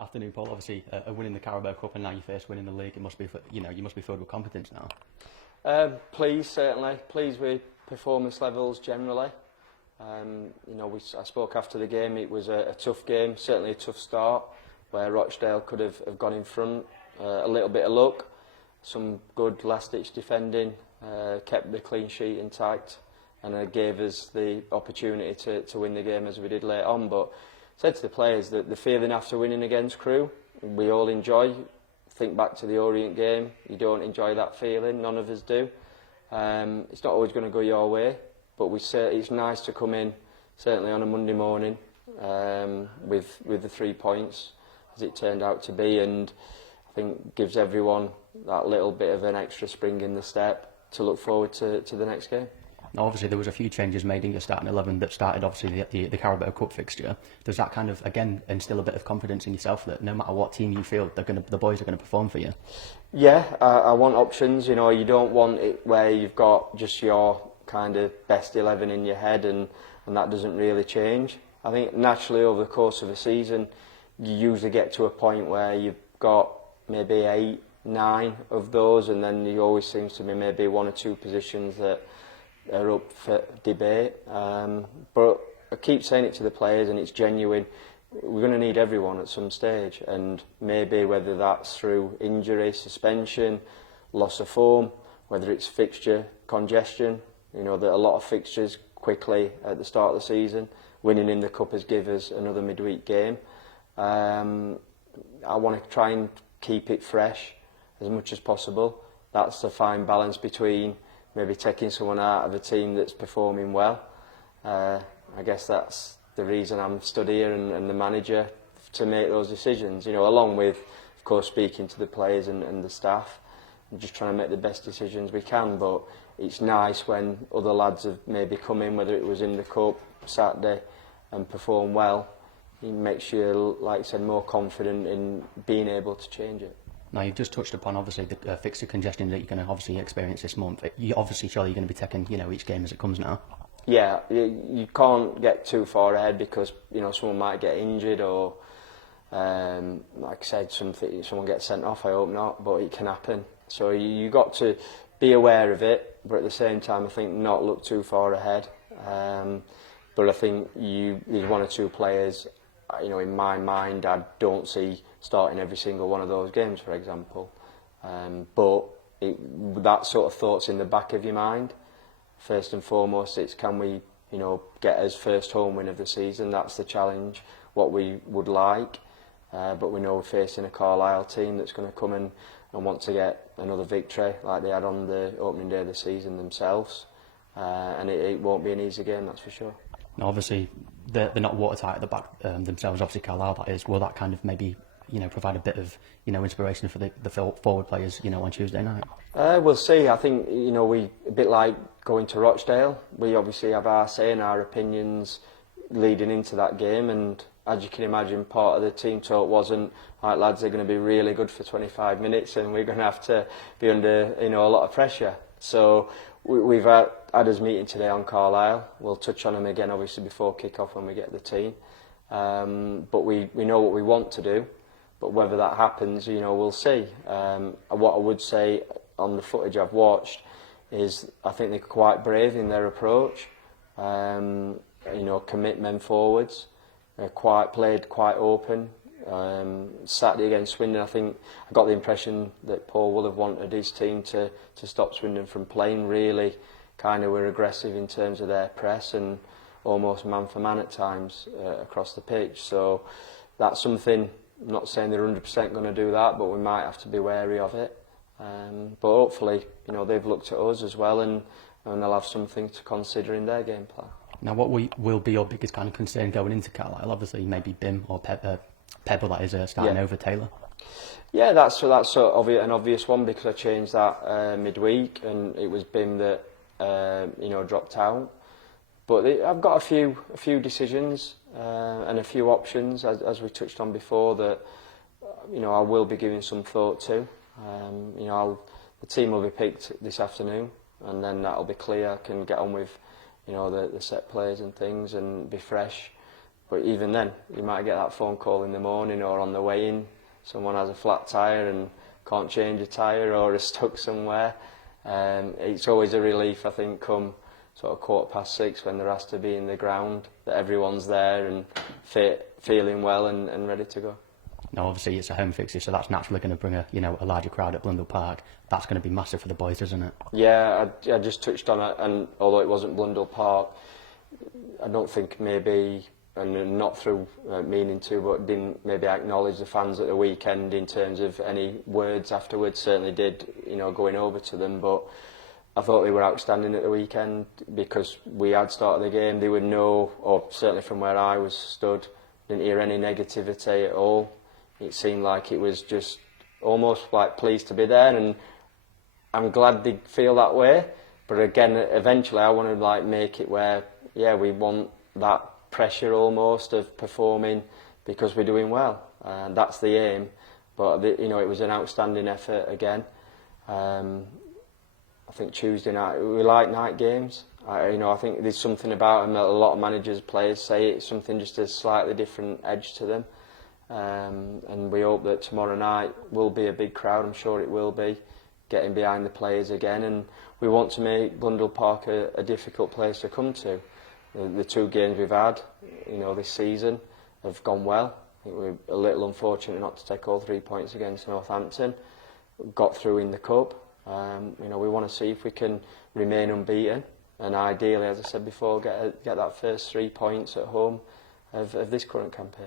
Afternoon, Paul. Obviously, winning the Carabao Cup and now you're first winning the league. It must be, you must be filled with confidence now. Pleased, certainly. Pleased with performance levels generally. I spoke after the game. It was a tough game, certainly a tough start, where Rochdale could have gone in front. A little bit of luck, some good last-ditch defending, kept the clean sheet intact, and gave us the opportunity to win the game as we did later on. But said to the players that the feeling after winning against Crewe, we all enjoy. Think back to the Orient game, you don't enjoy that feeling, none of us do. It's not always going to go your way, but it's nice to come in, certainly on a Monday morning, with the 3 points, as it turned out to be, and I think gives everyone that little bit of an extra spring in the step to look forward to the next game. Now, obviously, there was a few changes made in your starting 11 that started, obviously, the Carabao Cup fixture. Does that kind of, again, instill a bit of confidence in yourself that no matter what team you feel, the boys are going to perform for you? Yeah, I want options. You don't want it where you've got just your kind of best 11 in your head and that doesn't really change. I think naturally over the course of a season, you usually get to a point where you've got maybe 8, 9 of those, and then there always seems to be maybe 1 or 2 positions that are up for debate. But I keep saying it to the players, and it's genuine. We're going to need everyone at some stage, and maybe whether that's through injury, suspension, loss of form, whether it's fixture congestion. There are a lot of fixtures quickly at the start of the season. Winning in the Cup has given us another midweek game. I want to try and keep it fresh as much as possible. That's a fine balance between maybe taking someone out of a team that's performing well. I guess that's the reason I'm stood here and the manager to make those decisions. Along with, of course, speaking to the players and the staff, and just trying to make the best decisions we can. But it's nice when other lads have maybe come in, whether it was in the Cup Saturday, and perform well. It makes you, like I said, more confident in being able to change it. Now, you've just touched upon, obviously, the fixture congestion that you're going to obviously experience this month. You obviously, surely you're going to be taking, each game as it comes now. Yeah, you can't get too far ahead because, someone might get injured or, like I said, someone gets sent off. I hope not, but it can happen. So you got to be aware of it, but at the same time, I think not look too far ahead. But I think there's 1 or 2 players, in my mind, I don't see starting every single one of those games, for example. But that sort of thought's in the back of your mind. First and foremost, it's can we, get us first home win of the season. That's the challenge, what we would like. But we know we're facing a Carlisle team that's going to come in and want to get another victory like they had on the opening day of the season themselves. And it won't be an easy game, that's for sure. Now, obviously, they're not watertight at the back themselves. Obviously, Carlisle, that is. Will that kind of maybe, provide a bit of, inspiration for the forward players, on Tuesday night? We'll see. I think, we a bit like going to Rochdale. We obviously have our say and our opinions leading into that game. And as you can imagine, part of the team talk wasn't, right, lads, they're going to be really good for 25 minutes and we're going to have to be under, a lot of pressure. So we've had us meeting today on Carlisle. We'll touch on them again, obviously, before kick-off when we get the team. But we know what we want to do. But whether that happens, we'll see. What I would say on the footage I've watched is I think they're quite brave in their approach. Commit men forwards. Played quite open. Saturday against Swindon, I think I got the impression that Paul would have wanted his team to stop Swindon from playing. Really kind of were aggressive in terms of their press and almost man for man at times across the pitch. So that's something, I'm not saying they're 100% going to do that, but we might have to be wary of it. But hopefully, they've looked at us as well and they'll have something to consider in their game plan. Now, what will be your biggest kind of concern going into Carlisle? Obviously, maybe Bim or Pebble, that is, starting over Taylor. Yeah, that's sort of an obvious one because I changed that midweek and it was Bim that dropped out. But I've got a few decisions and a few options as we touched on before that I will be giving some thought to. The team will be picked this afternoon and then that'll be clear. I can get on with the set plays and things and be fresh. But even then, you might get that phone call in the morning or on the way in. Someone has a flat tyre and can't change a tyre or is stuck somewhere. It's always a relief, I think, come sort of 6:15 when there has to be in the ground, that everyone's there and fit, feeling well and ready to go. Now, obviously, it's a home fixture, so that's naturally going to bring a larger crowd at Blundell Park. That's going to be massive for the boys, isn't it? Yeah, I just touched on it, and although it wasn't Blundell Park, I don't think maybe, and not through meaning to, but didn't maybe acknowledge the fans at the weekend in terms of any words afterwards. Certainly did, going over to them, but I thought they were outstanding at the weekend because we had started the game. They would know, or certainly from where I was stood, didn't hear any negativity at all. It seemed like it was just almost like pleased to be there, and I'm glad they feel that way. But again, eventually I want to make it where, we want that pressure almost of performing because we're doing well, and that's the aim. But it was an outstanding effort again. I think Tuesday night, we like night games. I think there's something about them that a lot of managers, players say it's something just a slightly different edge to them. And we hope that tomorrow night will be a big crowd. I'm sure it will be, getting behind the players again. And we want to make Blundell Park a difficult place to come to. The two games we've had, this season have gone well. I think we're a little unfortunate not to take all 3 points against Northampton. Got through in the cup. We want to see if we can remain unbeaten, and ideally, as I said before, get that first 3 points at home of this current campaign.